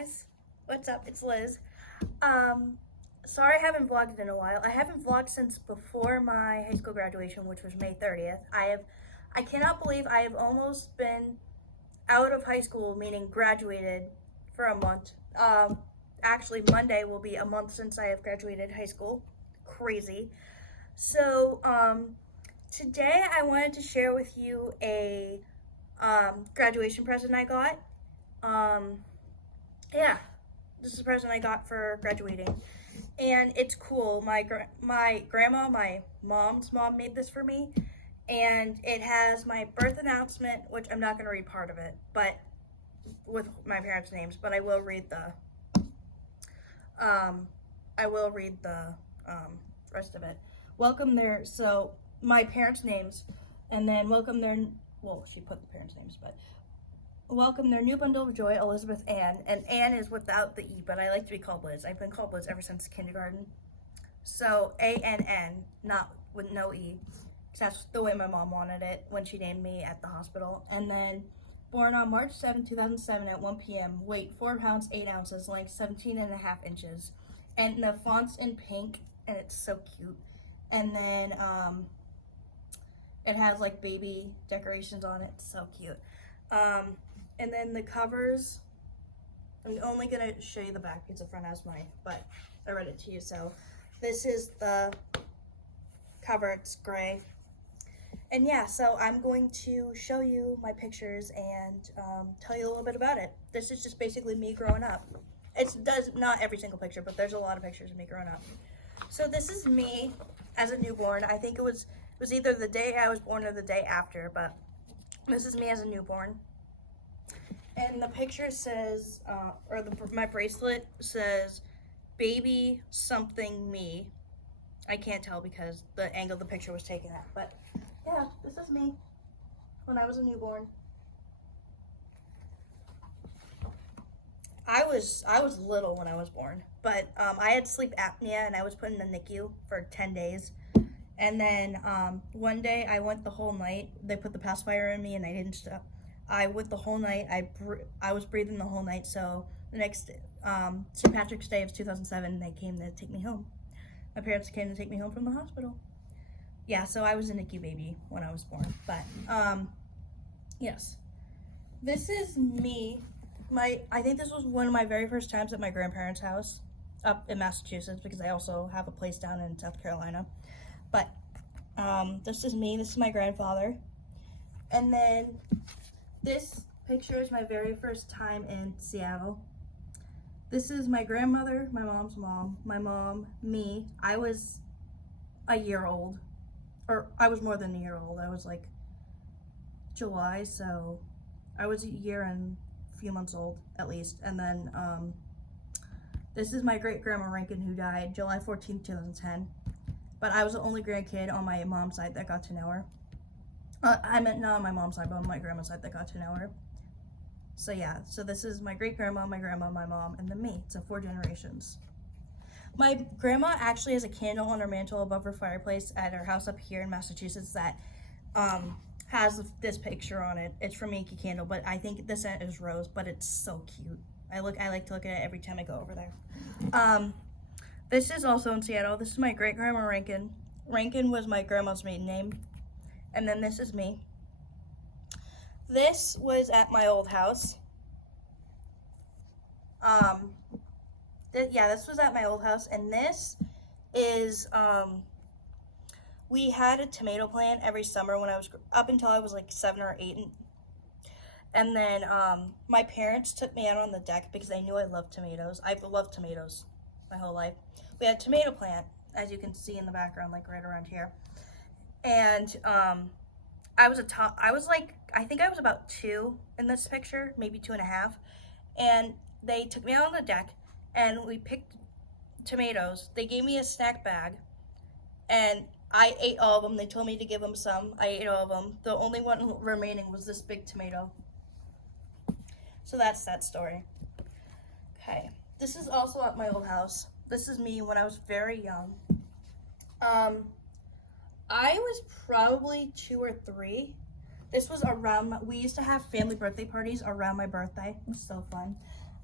guys, what's up? It's Liz. Sorry I haven't vlogged in a while. I haven't vlogged since before my high school graduation, which was May 30th. I cannot believe I have almost been out of high school, meaning graduated, for a month. Actually, Monday will be a month since I have graduated high school. Crazy. So, today I wanted to share with you a graduation present I got. Yeah, this is a present I got for graduating, and it's cool. My grandma, my mom's mom, made this for me, and it has my birth announcement, which I'm not gonna read part of it, but with my parents' names, but I will read the um, rest of it. Welcome their so my parents' names, and then welcome their well, she put the parents' names, but welcome their new bundle of joy, Elizabeth Ann. And Ann is without the E, but I like to be called Liz. I've been called Liz ever since kindergarten. So ANN, not with no E, because that's the way my mom wanted it when she named me at the hospital. And then born on March 7, 2007 at 1 p.m., weight 4 pounds, 8 ounces, length 17.5 inches. And the font's in pink, and it's so cute. And then it has like baby decorations on it. It's so cute. And then the covers, I'm only gonna show you the back because the front has mine, but I read it to you. So this is the cover, it's gray. And yeah, so I'm going to show you my pictures and tell you a little bit about it. This is just basically me growing up. It does not every single picture, but there's a lot of pictures of me growing up. So this is me as a newborn. I think it was either the day I was born or the day after, but this is me as a newborn. And the picture says, my bracelet says, baby something me. I can't tell because the angle the picture was taken at, but yeah, this is me when I was a newborn. I was little when I was born, but I had sleep apnea and I was put in the NICU for 10 days. And then one day I went the whole night. They put the pacifier in me and I didn't stop. I went the whole night. I was breathing the whole night. So the next St. Patrick's Day of 2007, they came to take me home. My parents came to take me home from the hospital. Yeah, so I was a NICU baby when I was born. But yes, this is me. I think this was one of my very first times at my grandparents' house up in Massachusetts because I also have a place down in South Carolina. But this is me. This is my grandfather. And then this picture is my very first time in Seattle. This is my grandmother, my mom's mom, my mom, me. I was a year old, or I was more than a year old. I was like July, so I was a year and a few months old at least. And then this is my great grandma Rankin, who died July 14th, 2010. But I was the only grandkid on my mom's side that got to know her. I meant not on my mom's side, but on my grandma's side that got to know her. So yeah, so this is my great grandma, my grandma, my mom, and then me. So 4 generations. My grandma actually has a candle on her mantle above her fireplace at her house up here in Massachusetts that has this picture on it. It's from Yankee Candle, but I think the scent is rose, but it's so cute. I like to look at it every time I go over there. This is also in Seattle. This is my great grandma Rankin. Rankin was my grandma's maiden name. And then this is me. This was at my old house. This was at my old house, and this is we had a tomato plant every summer when I was up until I was like 7 or 8, and then my parents took me out on the deck because they knew I loved tomatoes. I've loved tomatoes my whole life. We had a tomato plant, as you can see in the background, like right around here. And I was I think I was about 2 in this picture, maybe 2.5. And they took me out on the deck and we picked tomatoes. They gave me a snack bag and I ate all of them. They told me to give them some. I ate all of them. The only one remaining was this big tomato. So that's that story. Okay, this is also at my old house. This is me when I was very young. I was probably 2 or 3. This was around, we used to have family birthday parties around my birthday. It was so fun.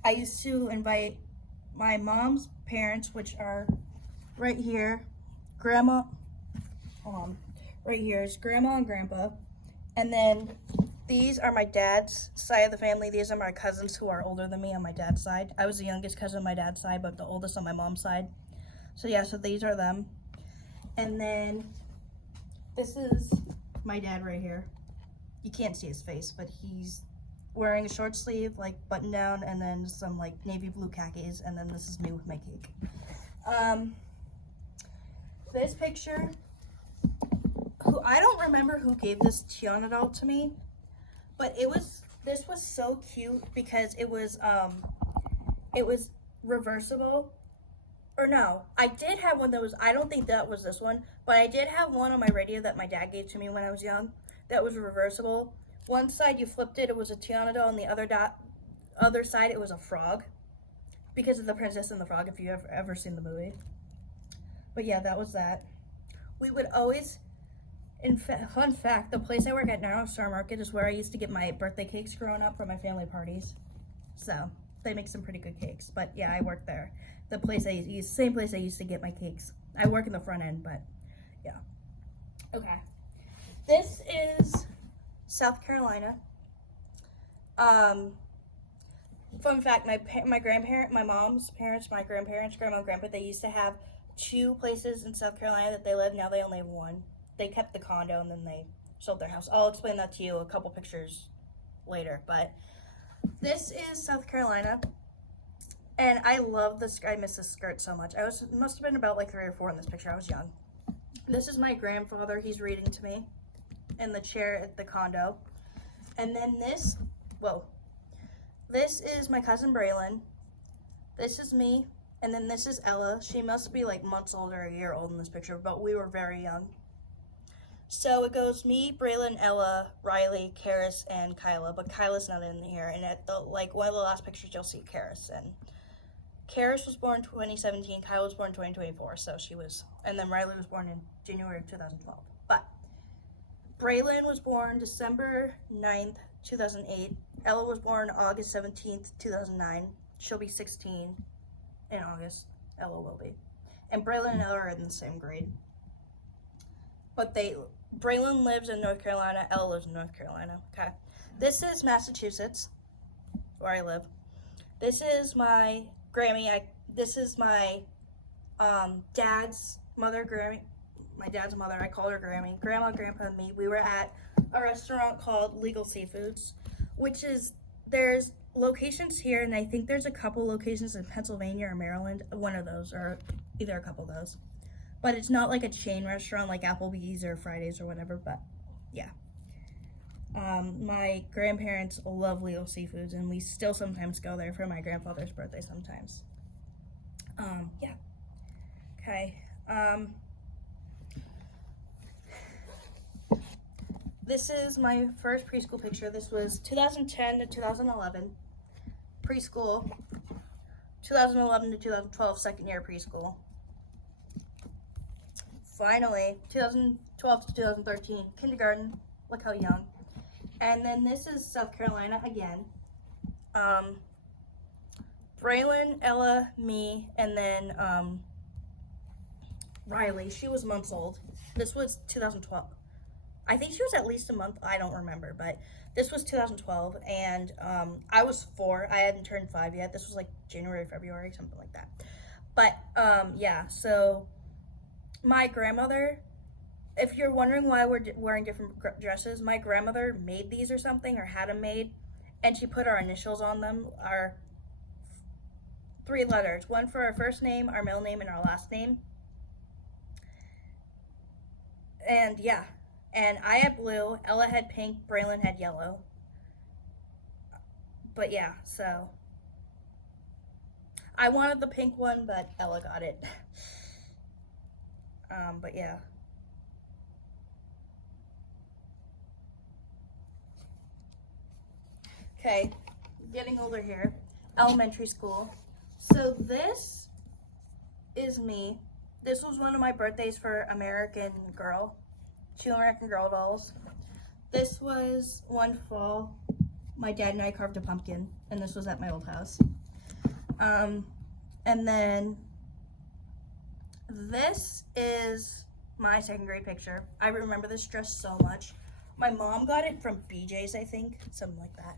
I used to invite my mom's parents, which are right here, grandma, hold on, right here is grandma and grandpa. And then these are my dad's side of the family. These are my cousins who are older than me on my dad's side. I was the youngest cousin on my dad's side, but the oldest on my mom's side. So yeah, so these are them. And then this is my dad right here. You can't see his face, but he's wearing a short sleeve, like button down, and then some like navy blue khakis, and then this is me with my cake. This picture, who I don't remember who gave this Tiana doll to me, but this was so cute because it was reversible. Or no, I did have one that was, I don't think that was this one, but I did have one on my radio that my dad gave to me when I was young that was reversible. One side you flipped it, it was a Tiana doll, and the other side it was a frog, because of The Princess and the Frog, if you've ever seen the movie. But yeah, that was that. We would always, fun fact, the place I work at now, Star Market, is where I used to get my birthday cakes growing up for my family parties. So they make some pretty good cakes. But yeah, I work there. The place I used, same place I used to get my cakes. I work in the front end, but yeah. Okay. This is South Carolina. Fun fact, my grandparent, my mom's parents, my grandparents, grandma and grandpa, they used to have 2 places in South Carolina that they lived. Now they only have 1. They kept the condo and then they sold their house. I'll explain that to you a couple pictures later, but this is South Carolina. And I love this, I miss this skirt so much. Must have been about like 3 or 4 in this picture. I was young. This is my grandfather. He's reading to me in the chair at the condo. And then this is my cousin Braylon. This is me. And then this is Ella. She must be like months old or a year old in this picture, but we were very young. So it goes me, Braylon, Ella, Riley, Karis, and Kyla, but Kyla's not in here. And at the one of the last pictures, you'll see Karis. And Karis was born 2017, Kyla was born 2024, so she was, and then Riley was born in January of 2012. But Braylon was born December 9th, 2008. Ella was born August 17th, 2009. She'll be 16 in August. Ella will be. And Braylon and Ella are in the same grade. But Braylon lives in North Carolina, Ella lives in North Carolina. Okay. This is Massachusetts, where I live. This is my Grammy. This is my dad's mother, Grammy. My dad's mother, I called her Grammy. Grandma, Grandpa, and me. We were at a restaurant called Legal Seafoods, which is, there's locations here, and I think there's a couple locations in Pennsylvania or Maryland. One of those, or either a couple of those. But it's not like a chain restaurant like Applebee's or Fridays or whatever, but yeah. My grandparents love Legal Seafoods, and we still sometimes go there for my grandfather's birthday sometimes. Yeah. Okay. This is my first preschool picture. This was 2010 to 2011 preschool, 2011 to 2012 second year preschool. Finally, 2012 to 2013 kindergarten. Look how young. And then this is South Carolina again. Braylon, Ella, me, and then Riley. She was months old. This was 2012. I think she was at least a month. I don't remember, but this was 2012, and I was 4. I hadn't turned 5 yet. This was like January, February, something like that. But yeah, so my grandmother, if you're wondering why we're wearing different dresses, my grandmother made these or something, or had them made, and she put our initials on them, our 3 letters, one for our first name, our middle name, and our last name. And yeah, and I had blue, Ella had pink, Braylon had yellow. But yeah, so I wanted the pink one, but Ella got it. But yeah. Okay, getting older here. Elementary school. So this is me. This was one of my birthdays for American Girl. 2 American Girl dolls. This was one fall. My dad and I carved a pumpkin, and this was at my old house. And then this is my second grade picture. I remember this dress so much. My mom got it from BJ's, I think, something like that.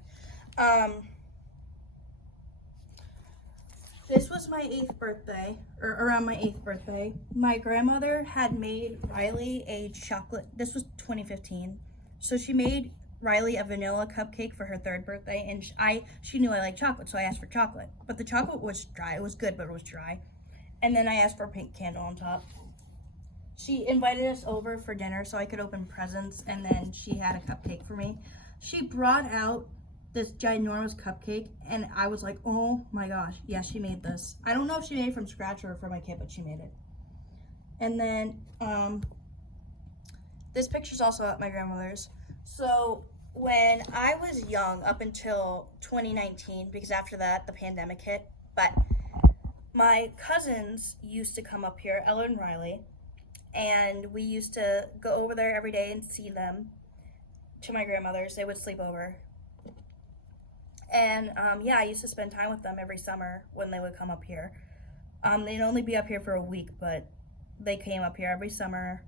This was my 8th birthday, or around my 8th birthday. My grandmother had made Riley a chocolate, this was 2015. So she made Riley a vanilla cupcake for her 3rd birthday, and she knew I liked chocolate, so I asked for chocolate. But the chocolate was dry. It was good, but it was dry. And then I asked for a pink candle on top. She invited us over for dinner so I could open presents, and then she had a cupcake for me. She brought out this ginormous cupcake, and I was like, oh my gosh, yeah, she made this. I don't know if she made it from scratch or for my kid, but she made it. And then this picture's also at my grandmother's. So when I was young, up until 2019, because after that the pandemic hit, but my cousins used to come up here, Ella and Riley, and we used to go over there every day and see them to my grandmother's. They would sleep over. And yeah, I used to spend time with them every summer when they would come up here. They'd only be up here for a week, but they came up here every summer.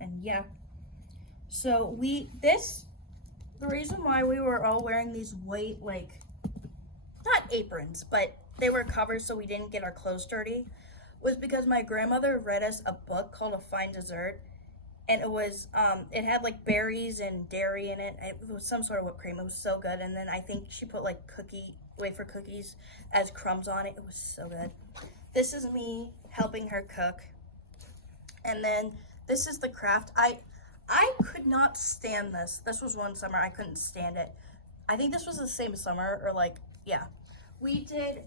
And yeah. So the reason why we were all wearing these white, like, not aprons, but they were covered so we didn't get our clothes dirty, was because my grandmother read us a book called A Fine Dessert. And it was, it had like berries and dairy in it. It was some sort of whipped cream. It was so good. And then I think she put like wafer cookies as crumbs on it. It was so good. This is me helping her cook. And then this is the craft. I could not stand this. This was one summer I couldn't stand it. I think this was the same summer, or like, yeah. We did,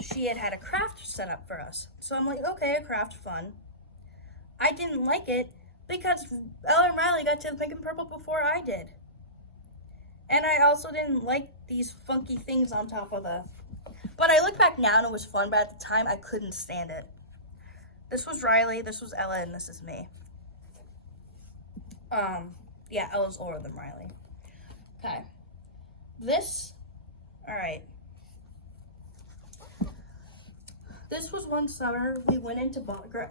she had a craft set up for us. So I'm like, okay, a craft, fun. I didn't like it because Ella and Riley got to the pink and purple before I did. And I also didn't like these funky things on top of but I look back now and it was fun, but at the time I couldn't stand it. This was Riley, this was Ella, and this is me. Yeah, Ella's older than Riley. Okay. Alright. This was one summer, we went into,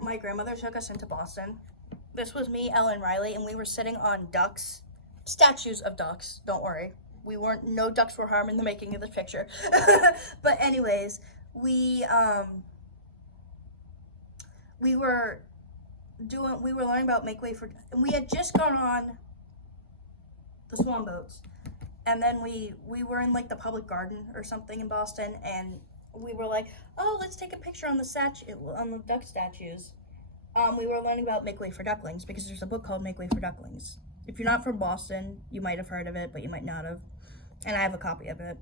my grandmother took us into Boston. This was me, Ella, and Riley, and we were sitting on ducks, statues of ducks, don't worry. No ducks were harmed in the making of this picture. But anyways, we were learning about Make Way for, and we had just gone on the swan boats. And then we were in like the public garden or something in Boston, and we were like, oh, let's take a picture on the duck statues. We were learning about Make Way for Ducklings because there's a book called Make Way for Ducklings. If you're not from Boston, you might have heard of it, but you might not have. And I have a copy of it.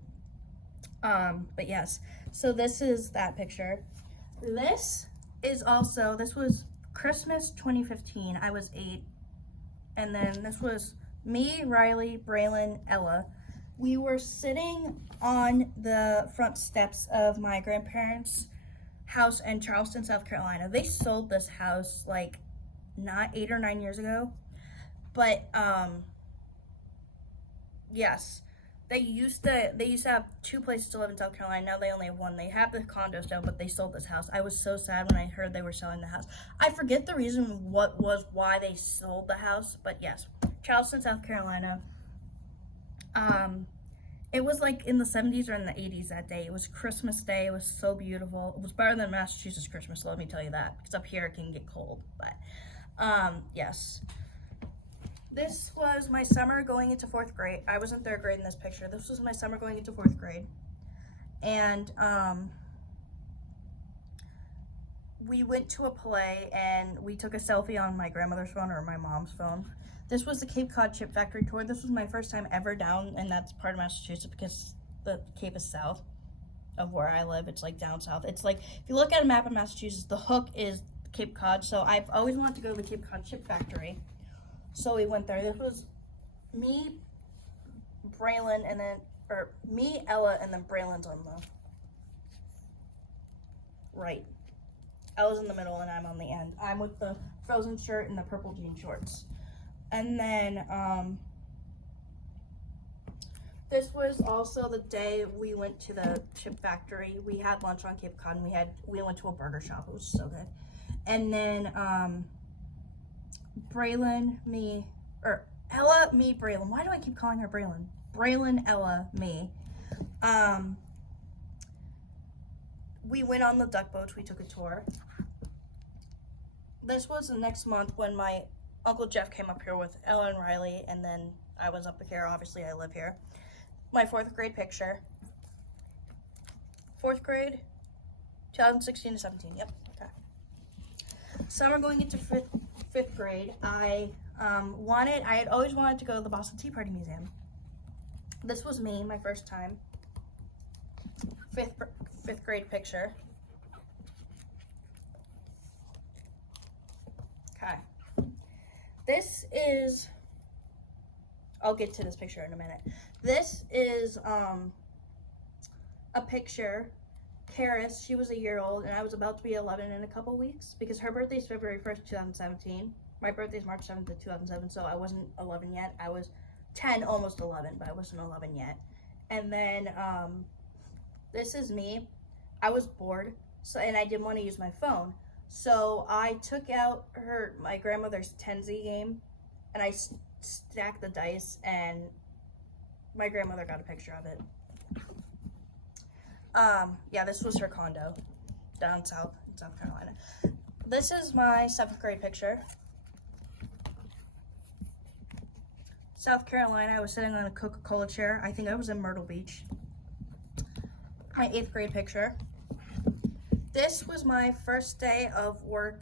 But yes, so this is that picture. This was Christmas 2015. I was 8. And then this was me, Riley, Braylon, Ella. We were sitting on the front steps of my grandparents' house in Charleston, South Carolina. They sold this house like not 8 or 9 years ago. But yes, they used to have 2 places to live in South Carolina. Now they only have 1. They have the condo still, but they sold this house. I was so sad when I heard they were selling the house. I forget the reason why they sold the house, but yes, Charleston, South Carolina. It was like in the 70s or in the 80s that day. It was Christmas Day. It was so beautiful. It was better than Massachusetts Christmas, let me tell you that, because up here it can get cold. But yes. This was my summer going into 4th grade. I was in 3rd grade in this picture. This was my summer going into 4th grade. And we went to a play and we took a selfie on my grandmother's phone or my mom's phone. This was the Cape Cod Chip Factory tour. This was my first time ever down, and that's part of Massachusetts because the Cape is south of where I live. It's like down south. It's like, if you look at a map of Massachusetts, the hook is Cape Cod. So I've always wanted to go to the Cape Cod Chip Factory. So we went there. This was me, Braylon, me, Ella, and then Braylon's on the right. Ella's in the middle and I'm on the end. I'm with the Frozen shirt and the purple jean shorts. And then This was also the day we went to the chip factory. We had lunch on Cape Cod. And we went to a burger shop. It was so good. And then Ella, me, Braylon. Why do I keep calling her Braylon? Braylon, Ella, me. We went on the duck boats. We took a tour. This was the next month when my Uncle Jeff came up here with Ella and Riley, and then I was up here. Obviously, I live here. My 4th grade picture. 4th grade, 2016 to 17. Yep. Okay. Summer going into fifth grade. I had always wanted to go to the Boston Tea Party Museum. This was me, my first time. 5th grade picture. Okay. This is, I'll get to this picture in a minute. This is a picture. Karis, she was a year old, and I was about to be 11 in a couple weeks because her birthday is February 1st, 2017. My birthday is March 7th of 2007, so I wasn't 11 yet. I was 10, almost 11, but I wasn't 11 yet. And then this is me. I was bored, and I didn't want to use my phone. So I took out my grandmother's Tenzi game, and I stacked the dice, and my grandmother got a picture of it. Yeah, this was her condo down in South Carolina. This is my 7th grade picture. South Carolina, I was sitting on a Coca-Cola chair. I think I was in Myrtle Beach. My 8th grade picture. This was my first day of work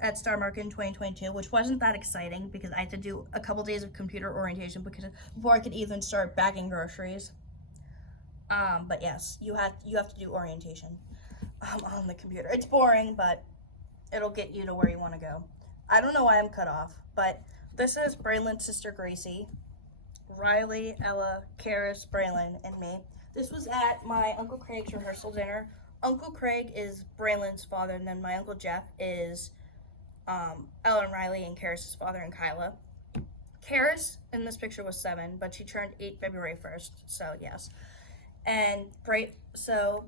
at Star Market in 2022, which wasn't that exciting because I had to do a couple days of computer orientation before I could even start bagging groceries. But yes, you have to do orientation on the computer. It's boring, but it'll get you to where you want to go. I don't know why I'm cut off, but this is Braylon's sister Gracie, Riley, Ella, Karis, Braylon, and me. This was at my Uncle Craig's rehearsal dinner. Uncle Craig is Braylon's father, and then my Uncle Jeff is Ella and Riley and Karis' father and Kyla. Karis in this picture was 7, but she turned 8 February 1st, so yes. And so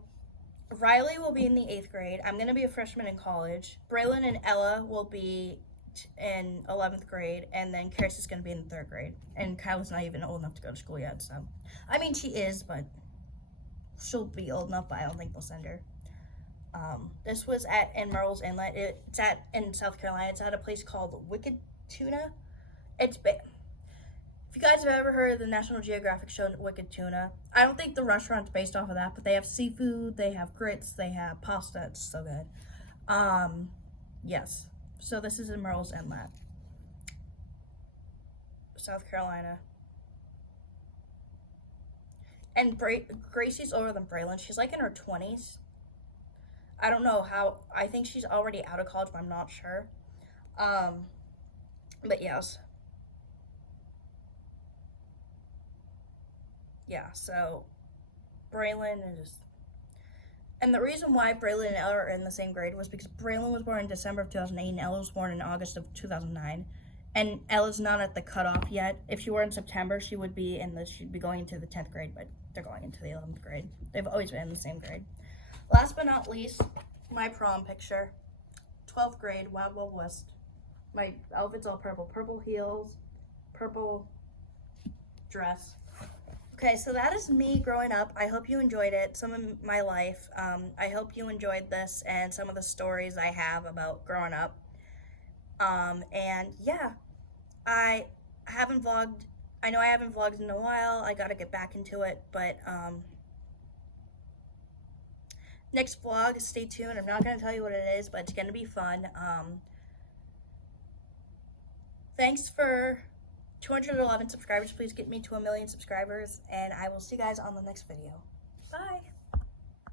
Riley will be in the 8th grade. I'm going to be a freshman in college. Braylon and Ella will be in 11th grade, and then Karis is going to be in the 3rd grade. And Kyla's not even old enough to go to school yet, so. I mean, she is, but she'll be old enough, but I don't think they'll send her. This was in Murrells Inlet. It's in South Carolina. It's at a place called Wicked Tuna. If you guys have ever heard of the National Geographic show Wicked Tuna, I don't think the restaurant's based off of that, but they have seafood, they have grits, they have pasta. It's so good. Yes. So this is in Murrells Inlet, South Carolina. And Gracie's older than Braylon. She's like in her 20s. I don't know how. I think she's already out of college, but I'm not sure. But yes. Yeah, so Braylon is, and the reason why Braylon and Ella are in the same grade was because Braylon was born in December of 2008 and Ella was born in August of 2009. And Ella's not at the cutoff yet. If she were in September, she'd be going into the 10th grade, but they're going into the 11th grade. They've always been in the same grade. Last but not least, my prom picture. 12th grade, Wild Wild West. My outfit's all purple. Purple heels, purple dress. Okay, so that is me growing up. I hope you enjoyed it, some of my life. I hope you enjoyed this and some of the stories I have about growing up. And yeah, I haven't vlogged. I know I haven't vlogged in a while. I gotta get back into it, but next vlog, stay tuned. I'm not gonna tell you what it is, but it's gonna be fun. Thanks for 211 subscribers. Please get me to 1 million subscribers, and I will see you guys on the next video. Bye.